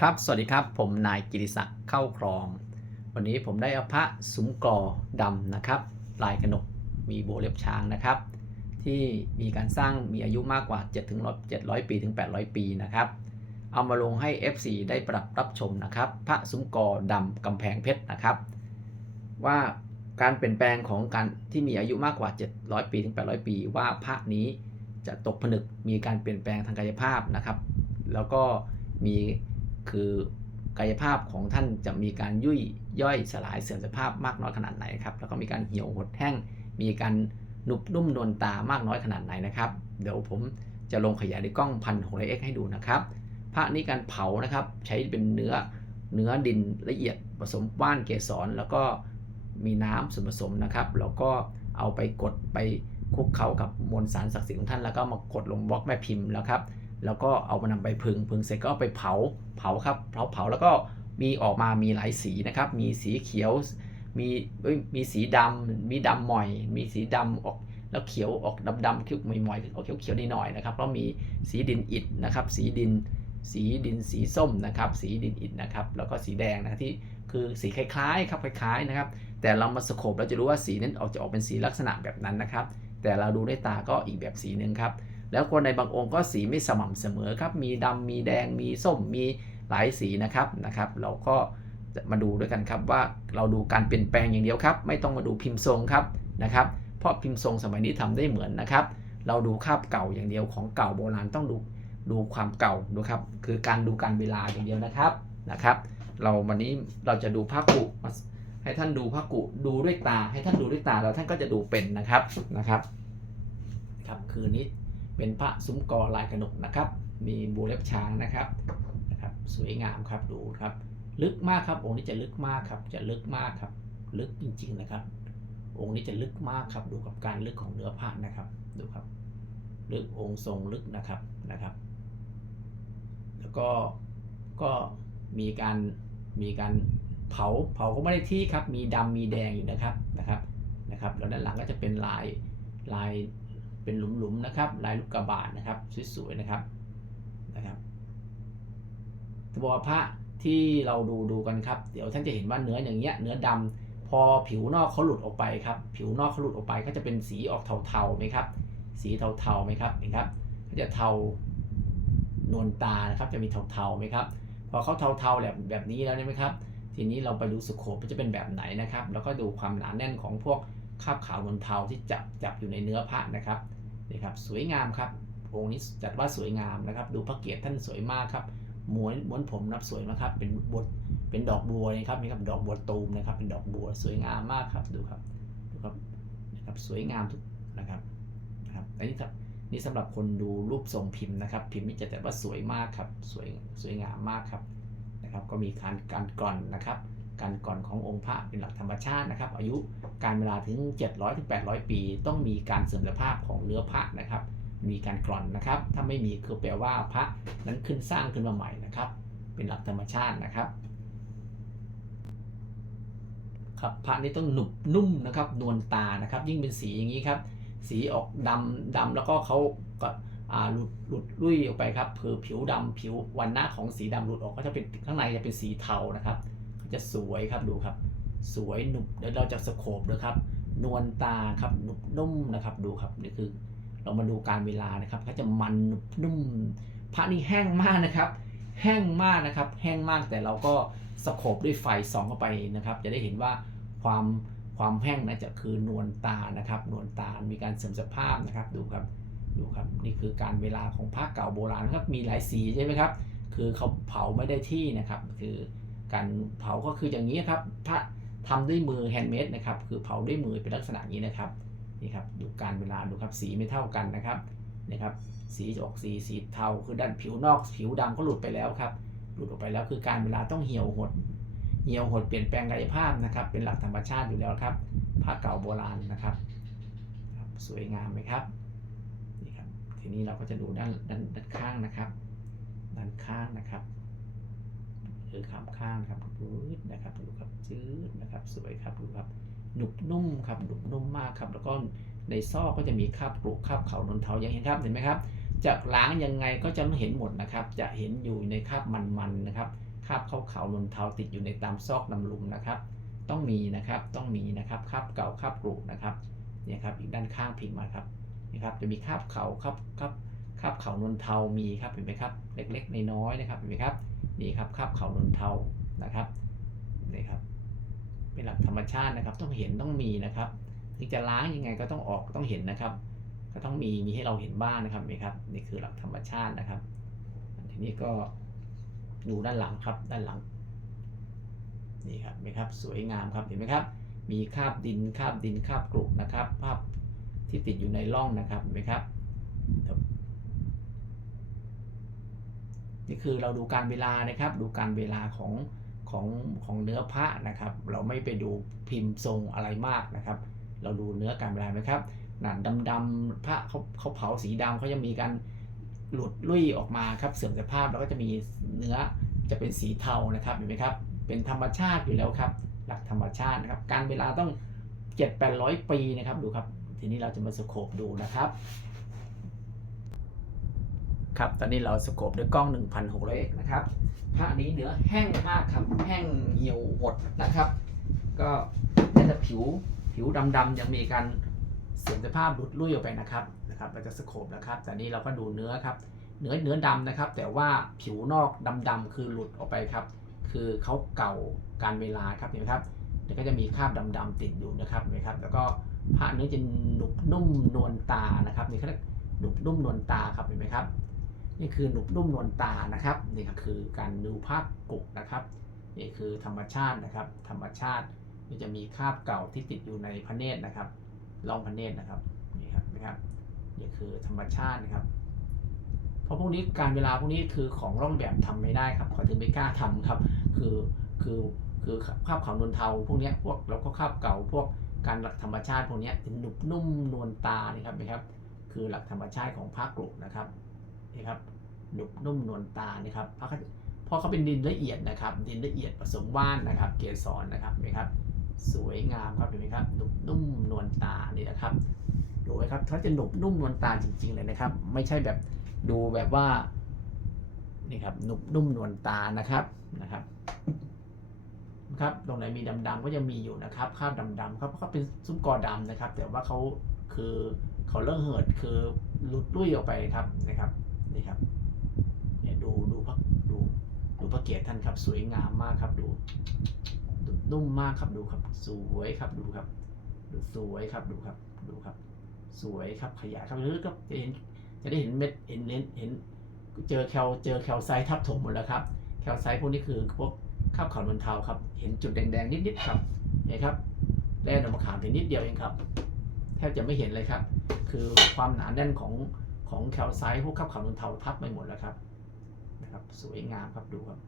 ครับ สวัสดีครับ ผมนายกิติศักดิ์เข้าครอง วันนี้ผมได้อาพระสุมกอดำนะครับ ลายกระหนก มีโบเล็บช้างนะครับ ที่มีการสร้างมีอายุมากกว่า 7 ถึง 700 ปีถึง 800 ปีนะครับ เอามาลงให้ FC ได้ปรับรับชมนะครับ พระสุมกอดำกำแพงเพชรนะครับ ว่าการเปลี่ยนแปลงของการที่มีอายุมากกว่า 700 ปีถึง 800 ปี ว่าพระนี้จะตกผนึกมีการเปลี่ยนแปลงทางกายภาพนะครับ แล้วก็มี คือกายภาพของท่านจะมีการยุ่ยย่อยสลายเสื่อมสภาพมากน้อยขนาดไหนครับแล้วก็มีการเหี่ยวหดแห้ง มีการหนุบนุ่มนวลตามากน้อยขนาดไหนนะครับ เดี๋ยวผมจะลงขยายในกล้องพันหกร้อยเอ็กให้ดูนะครับพระนี้การเผานะครับใช้เป็นเนื้อเนื้อดินละเอียดผสมว่านเกสรแล้วก็มีน้ำส่วนผสมนะครับ แล้วก็เอาไปกดไปคุกเข้ากับมวลสารศักดิ์สิทธิ์ของท่านแล้วก็มากดลงบล็อกแม่พิมพ์แล้วครับ แล้วก็เอามานำไปพึงพึงเสร็จก็เอาไปเผาเผาครับเผาเผาแล้วก็มีออกมามีหลายสีนะครับ มีสีเขียว มีมีสีดำมีดำหม่อย มีสีดำออกแล้วเขียวออกดำดำๆเขียวหม่อยๆออกเขียวเขียวนิดหน่อยนะครับแล้วมีสีดินอิฐนะครับ สีดิน สีดินสีส้มนะครับ สีดินอิฐนะครับ แล้วก็สีแดงนะที่คือสีคล้ายๆครับคล้ายๆนะครับ แต่เรามาสโคบเราจะรู้ว่าสีนั้นออกจะออกเป็นสีลักษณะแบบนั้นนะครับ แต่เราดูด้วยตาก็อีกแบบสีหนึ่งครับ แล้วคนในบางองค์ก็สีไม่สม่ำเสมอครับ มีดำมีแดง มีส้ม มีหลายสีนะครับนะครับ เราก็จะมาดูด้วยกันครับว่าเราดูการเปลี่ยนแปลงอย่างเดียวครับ ไม่ต้องมาดูพิมพ์ทรงครับนะครับ เพราะพิมพ์ทรงสมัยนี้ทำได้เหมือนนะครับ เราดูคาบเก่าอย่างเดียวของเก่าโบราณต้องดูดูความเก่าดูครับ คือการดูการเวลาอย่างเดียวนะครับนะครับ เราวันนี้เราจะดูพระกุให้ท่านดูพระกุดูด้วยตา ให้ท่านดูด้วยตาแล้วท่านก็จะดูเป็นนะครับนะครับ ครับคืนนี้ เป็นพระซุ้มกอลายกระหนกนะครับ มีบูเล็บช้างนะครับนะครับสวยงามครับดูครับ ลึกมากครับองค์นี้จะลึกมากครับ จะลึกมากครับ ลึกจริงๆนะครับ องค์นี้จะลึกมากครับ ดูกับการลึกของเนื้อผ้านะครับดูครับ ลึกองค์ทรงลึกนะครับนะครับ แล้วก็ก็มีการมีการเผาเผาก็ไม่ได้ที่ครับ มีดำมีแดงอยู่นะครับนะครับนะครับ แล้วด้านหลังก็จะเป็นลายลาย เป็นหลุมๆนะครับ ลายลูกกระบาดนะครับสวยๆนะครับนะครับตัวพระที่เราดูดูกันครับ เดี๋ยวท่านจะเห็นว่าเนื้ออย่างเงี้ยเนื้อดำพอผิวนอกเขาหลุดออกไปครับ ผิวนอกเขาหลุดออกไปก็จะเป็นสีออกเทาๆไหมครับ สีเทาๆไหมครับเห็นครับก็จะเทานวลตานะครับ จะมีเทาๆไหมครับ พอเขาเทาๆแบบแบบนี้แล้วเนี่ยไหมครับ ทีนี้เราไปดูสุโขปจะเป็นแบบไหนนะครับ แล้วก็ดูความหนาแน่นของพวก คาบขาวนวลเทาที่จับจับอยู่ในเนื้อพระนะครับนี่ครับสวยงามครับองค์นี้จัดว่าสวยงามนะครับ ดูพระเกียรติท่านสวยมากครับม้วนม้วนผมนับสวยนะครับเป็นบทเป็นดอกบัวนะครับนี่ครับดอกบัวตูมนะครับ เป็นดอกบัวสวยงามมากครับดูครับดูครับนะครับสวยงามทุกนะครับนะครับอันนี้ครับนี่สำหรับคนดูรูปทรงพิมพ์นะครับ พิมพ์นี่จะจัดว่าสวยมากครับสวยสวยงามมากครับนะครับ ก็มีการการกร่อนนะครับ การก่อนขององค์พระเป็นหลักธรรมชาตินะครับ อายุการเวลาถึง 700ถึง800 ปี ต้องมีการเสื่อมสภาพของเนื้อพระนะครับ มีการกร่อนนะครับ ถ้าไม่มีคือแปลว่าพระนั้นขึ้นสร้างขึ้นมาใหม่นะครับ เป็นหลักธรรมชาตินะครับครับพระนี่ต้องหนุบนุ่มนะครับนวลตานะครับ ยิ่งเป็นสีอย่างนี้ครับ สีออกดำดำแล้วก็เขาก็หลุดหลุดลุ่ยออกไปครับคือผิวดำผิววันหน้าของสีดำหลุดออกก็จะเป็นข้างในจะเป็นสีเทานะครับ จะสวยครับดูครับ สวยหนุบเดี๋ยวเราจะสโคบนะครับ นวลตาครับหนุบนุ่มนะครับดูครับนี่คือ เรามาดูการเวลานะครับก็จะมันหนุบนุ่มพระนี่แห้งมากนะครับ แห้งมากนะครับ แห้งมากแต่เราก็สโคบด้วยไฟส่องเข้าไปนะครับ จะได้เห็นว่าความความแห้งนะจะคือนวลตานะครับ นวลตา มีการเสื่อมสภาพนะครับดูครับดูครับนี่คือการเวลาของพระเก่าโบราณครับมีหลายสีใช่ไหมครับ คือเขาเผาไม่ได้ที่นะครับ คือ การเผาก็คืออย่างนี้ครับพระทำด้วยมือแฮนด์เมดนะครับ คือเผาด้วยมือเป็นลักษณะนี้นะครับ นี่ครับ ดูการเวลาดูครับ สีไม่เท่ากันนะครับนี่ครับ สีออกสีสีเทา คือด้านผิวนอก ผิวดำก็หลุดไปแล้วครับ หลุดออกไปแล้วคือการเวลาต้องเหี่ยวหด เหี่ยวหดเปลี่ยนแปลงกายภาพนะครับ เป็นหลักธรรมชาติอยู่แล้วครับผ้าเก่าโบราณนะครับครับสวยงามไหมครับ นี่ครับ ทีนี้เราก็จะดูด้านด้านด้านข้างนะครับ ด้านข้างนะครับ คือขามข้างครับปืดนะครับดูครับจืดนะครับสวยครับดูครับหนุบนุ่มครับหนุบนุ่มมากครับ แล้วก็ในซอกก็จะมีคราบกรุคราบเขานนเทาอย่างเห็นครับเห็นไหมครับจะล้างยังไงก็จะไม่เห็นหมดนะครับ จะเห็นอยู่ในคราบมันๆนะครับคราบขาวขาวนนเทาติดอยู่ในตามซอกนำลุมนะครับ ต้องมีนะครับต้องมีนะครับคราบเก่าคราบกรุนะครับเนี่ยครับอีกด้านข้างพิงมาครับนะครับจะมีคราบเขาคราบคราบคราบเขานนเทามีครับเห็นไหมครับ เล็กๆน้อยๆนะครับเห็นไหมครับ นี่ครับคาบเขานนเทานะครับนี่ครับเป็นหลักธรรมชาตินะครับ ต้องเห็นต้องมีนะครับถึงจะล้างยังไงก็ต้องออกต้องเห็นนะครับ ก็ต้องมีมีให้เราเห็นบ้างนะครับนไหมครับนี่คือหลักธรรมชาตินะครับทีนี้ก็ดูด้านหลังครับด้านหลังนี่ครับนไหมครับสวยงามครับเห็นไหมครับ มีคาบดินคาบดินคาบกรุนะครับภาพที่ติดอยู่ในร่องนะครับเห็นไหมครับ นี่คือเราดูการเวลานะครับ ดูการเวลาของของของเนื้อพระนะครับ เราไม่ไปดูพิมพ์ทรงอะไรมากนะครับ เราดูเนื้อการเวลาไหมครับหนาดำๆพระเขาเขาเผาสีดำเขาจะมีการหลุดลุ่ยออกมาครับเสื่อมสภาพแล้วก็จะมีเนื้อจะเป็นสีเทานะครับเห็นไหมครับ เป็นธรรมชาติอยู่แล้วครับ หลักธรรมชาตินะครับ การเวลาต้อง 7 8 0 0 ปีนะครับดูครับ ทีนี้เราจะมาสโคปดูนะครับ ครับ ตอนนี้เราสโคปด้วยกล้อง 1,600นะครับพระนี้เนื้อแห้งมากครับแห้งเหี่ยวหดนะครับ ก็น่ผิวผิวดำๆยังมีการเสื่อมสภาพหลุดลุ่ยออกไปนะครับนะครับเราจะสโคปนะครับแต่นี้เราก็ดูเนื้อครับ เนื้อเนื้อดำนะครับ แต่ว่าผิวนอกดำๆคือหลุดออกไปครับ คือเขาเก่าการเวลาครับเห็นไหมครับเดี๋ยวก็จะมีคราบดำๆติดอยู่นะครับเห็นไหมครับ แล้วก็ผ้าเนื้อจะหนุบนุ่มนวลตานะครับนี่เขาเรียกหนุบนุ่มนวลตาครับเห็นไหมครับ นี่คือหนุบนุ่มนวลตานะครับ นี่ก็คือการดูภาพกุกนะครับนี่คือธรรมชาตินะครับ ธรรมชาตินี่จะมีคราบเก่าที่ติดอยู่ในพระเนตรนะครับรองพระเนตรนะครับนี่ครับนะครับนี่คือธรรมชาตินะครับ เพราะพวกนี้การเวลาพวกนี้คือของร่องแบบทำไม่ได้ครับเขาถึงไม่กล้าทำครับ คือคือคือภาพเขาวนวลเทาพวกนี้พวกเราก็คราบเก่าพวกการหลักธรรมชาติพวกนี้หนุบนุ่มนวลตานี่ครับนะครับ คือหลักธรรมชาติของภาคกรุนะครับ นี่ครับหนุบนุ่มนวลตานี่ครับเพราะเขาเพราะเขาเป็นดินละเอียดนะครับ ดินละเอียดผสมว่านนะครับ เกสรนะครับเห็นไหมครับ สวยงามครับเห็นไหมครับหนุบนุ่มนวลตานี่นะครับดูไว้ครับเขาจะหนุบนุ่มนวลตาจริง ๆ เลยนะครับ ไม่ใช่แบบดูแบบว่านี่ครับหนุบนุ่มนวลตานะครับนะครับครับตรงไหนมีดำๆก็ยังมีอยู่นะครับคราบดำๆครับเขาเป็นซุ้มกอดำนะครับ แต่ว่าเขาคือเขาเลิกเหิดคือหลุดลุ่ยออกไปครับนะครับ นี่ครับเนี่ยดูดูพระดูดูพระเกียรติท่านครับ สวยงามมากครับดูนุ่มมากครับดูครับ สวยครับดูครับ ดูสวยครับดูครับดูครับ สวยครับขยายครับลึกครับจะเห็นจะได้เห็นเม็ดเห็นเห็นเห็น เจอแคลเจอแคลไซทับถมหมดแล้วครับแคลไซพวกนี้คือพวกคราบขาวดนเทาครับ เห็นจุดแดงๆนิดๆครับเนี่ยครับแร่นมะขามเพียงนิดเดียวเองครับแทบจะไม่เห็นเลยครับ คือความหนาแน่นของ ของแคลไซต์พวกคราบขาวดนเทาทับไปหมดแล้วครับนะครับสวยงามครับดูครับ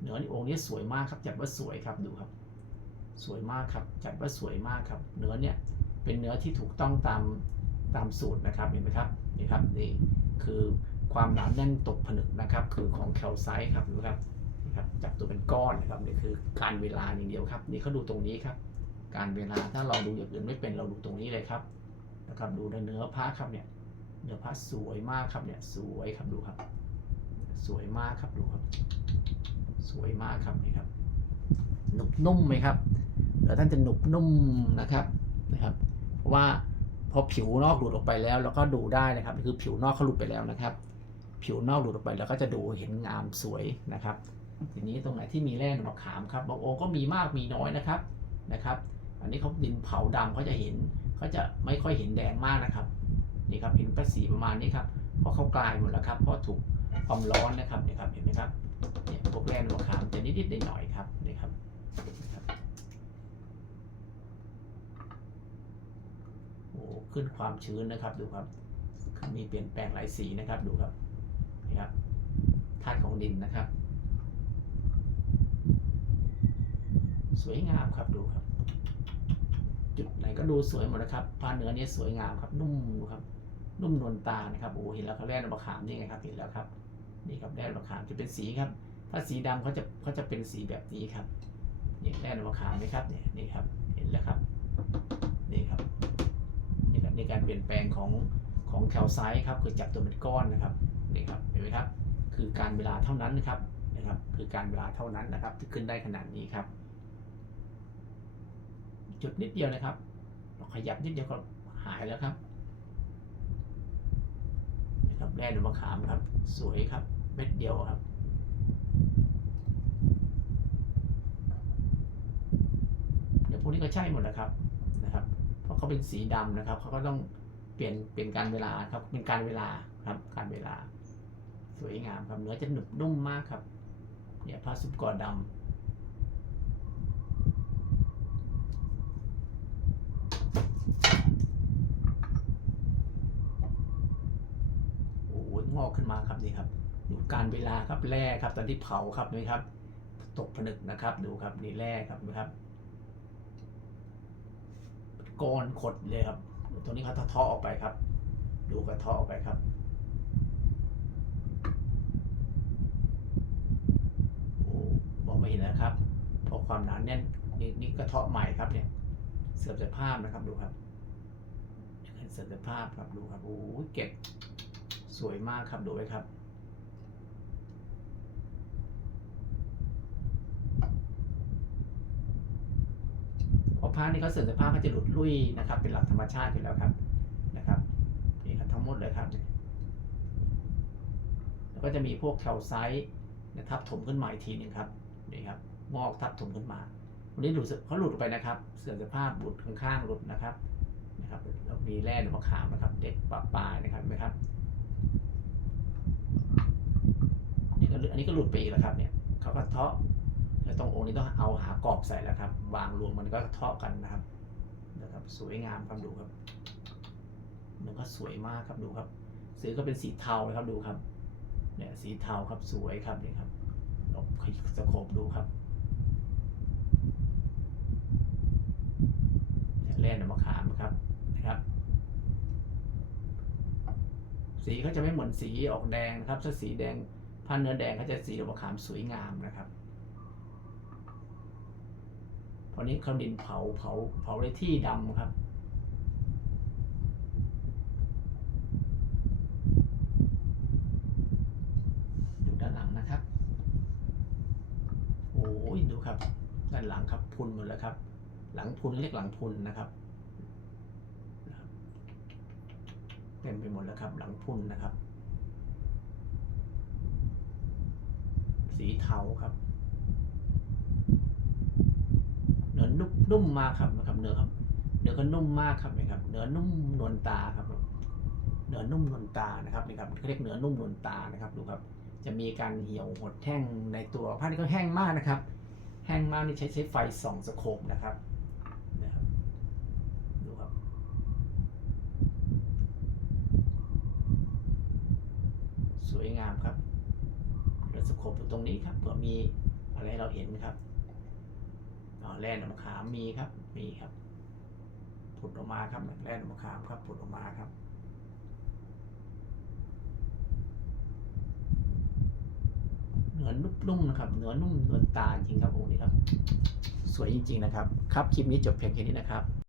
เนื้อนี่องค์นี้สวยมากครับจัดว่าสวยครับดูครับ สวยมากครับจัดว่าสวยมากครับ เนื้อเนี่ยเป็นเนื้อที่ถูกต้องตามตามสูตรนะครับเห็นไหมครับนี่ครับนี่คือความหนาแน่นตกผนึกนะครับ คือของแคลไซต์ครับดูครับนะครับจับตัวเป็นก้อนนะครับนี่คือการเวลาอย่างเดียวครับ นี่เขาดูตรงนี้ครับ การเวลาถ้าเราดูอย่างอื่นไม่เป็นเราดูตรงนี้เลยครับนะครับดูในเนื้อผ้าครับเนี่ย เนื้อผ้าสวยมากครับเนี่ยสวยครับดูครับ สวยมากครับดูครับ สวยมากครับนี่ครับหนุบนุ่มไหมครับเดี๋ยวท่านจะหนุบนุ่มนะครับนะครับเพราะว่าพอผิวนอกหลุดออกไปแล้วเราก็ดูได้นะครับคือผิวนอกเขาหลุดไปแล้วนะครับ ผิวนอกหลุดออกไปแล้วก็จะดูเห็นงามสวยนะครับ ทีนี้ตรงไหนที่มีแร่มะขามครับบางองค์ก็มีมากมีน้อยนะครับนะครับ อันนี้เขาดินเผาดำเขาจะเห็นเขาจะไม่ค่อยเห็นแดงมากนะครับ นี่ครับเห็นประสีประมาณนี้ครับเพราะเขากลายหมดแล้วครับเพราะถูกความร้อนนะครับนี่ครับเห็นไหมครับเนี่ยพวกแร่มะขามจะนิดๆหน่อยครับนี่ครับโอ้ขึ้นความชื้นนะครับดูครับมีเปลี่ยนแปลงหลายสีนะครับดูครับนี่ครับธาตุของดินนะครับ สวยงามครับดูครับ จุดไหนก็ดูสวยหมดนะครับผ้าเนื้อนี้สวยงามครับ นุ่มครับ นุ่มนวลตานะครับโอ้เห็นแล้วเขาแร่มะขามนี่ไงครับเห็นแล้วครับนี่ครับแร่มะขามจะเป็นสีครับ ถ้าสีดำเขาจะเขาจะเป็นสีแบบนี้ครับนี่แร่มะขามนะครับเนี่ยนี่ครับเห็นแล้วครับนี่ครับนี่ครับในการเปลี่ยนแปลงของของแคลไซต์ครับคือจับตัวเป็นก้อนนะครับนี่ครับเห็นไหมครับ คือการเวลาเท่านั้นนะครับนะครับ คือการเวลาเท่านั้นนะครับ ที่ขึ้นได้ขนาดนี้ครับ จุดนิดเดียวนะครับเราขยับนิดเดียวก็หายแล้วครับนะครับแร่หนูมะขามครับ สวยครับเม็ดเดียวครับเดี๋ยวพวกนี้ก็ใช่หมดนะครับนะครับ เพราะเขาเป็นสีดำนะครับเขาก็ต้องเปลี่ยนเปลี่ยนการเวลาครับเป็นการเวลาครับการเวลา สวยงามครับเนื้อจะหนึบนุ่มมากครับเนี่ยผ้าซุปกอดำโอ้ย งอกขึ้นมาครับนี่ครับดูการเวลาครับแร่ครับ ตอนที่เผาครับนี่ครับ ตกผนึกนะครับ ดูครับนี่แร่ครับนะครับก้อนขดเลยครับตรงนี้เขาทอๆออกไปครับ ดูกระเทาะออกไปครับโอ้มองไม่เห็นนะครับเพราะความหนาแน่นนี่นี่กระเทาะใหม่ครับเนี่ย เสื่อมสภาพนะครับดูครับเสื่อมสภาพครับดูครับโอ้เก็บ สวยมากครับดูไว้ครับพอผ้านี่เขาเสื่อมสภาพก็จะหลุดลุ่ยนะครับ เป็นหลักธรรมชาติอยู่แล้วครับนะครับนี่ครับทั้งหมดเลยครับแล้วก็จะมีพวกแคลไซต์นะทับถมขึ้นมาอีกทีหนึ่งครับนี่ครับงอกทับถมขึ้นมาวันนี้หลุดเขาหลุดไปนะครับ เสื่อมสภาพหลุดข้างๆหลุดนะครับนะครับแล้วมีแร่หรือมะขามนะครับ เด็ดปะปลายนะครับเห็นไหมครับนี่ ก็อันนี้ก็หลุดไปอีกแล้วครับเนี่ยเขาก็เทาะแล้วตรงองค์นี้ต้องเอาหากรอบใส่แล้วครับ วางรวมมันก็เทาะกันนะครับนะครับ สวยงามครับดูครับมันก็สวยมากครับดูครับสีก็เป็นสีเทานะครับดูครับ เนี่ยสีเทาครับสวยครับนี่ครับลองขยิบสโคบดูครับแร่นมะขามครับนะครับ สีเขาจะไม่เหมือนสีออกแดงนะครับถ้าสีแดง ผ้าเนื้อแดงเขาจะสีดอกมะขามสวยงามนะครับพราะนี้เขาดินเผาเผาเผาในที่ดำครับ ดูด้านหลังนะครับ โอ้ยดูครับ ด้านหลังครับพุนหมดแล้วครับ หลังพุนเรียกหลังพุนนะครับเต็มไปหมดแล้วครับ หลังพุนนะครับ สีเทาครับเนื้อนุ่มนุ่มมากครับนะครับ เนื้อครับ เนื้อก็นุ่มมากครับนะครับ เนื้อนุ่มนวลตาครับ เนื้อนุ่มนวลตานะครับนี่ครับเขาเรียกเนื้อนุ่มนวลตานะครับดูครับ จะมีการเหี่ยวหดแห้งในตัวผ้านี่ก็แห้งมากนะครับ แห้งมากนี่ใช้ใช้ไฟส่องสโคปนะครับนะครับดูครับสวยงามครับ สโคปดูตรงนี้ครับเผื่อมีอะไรเราเห็นครับแร่น้ำขามมีครับ มีครับผุดออกมาครับแร่น้ำขามครับผุดออกมาครับเนื้อนุ่มๆนะครับ เนื้อนุ่มเนวลตาจริงครับองค์นี้ครับ สวยจริง ๆ นะครับ ครับ คลิปนี้จบเพียงแค่นี้นะครับ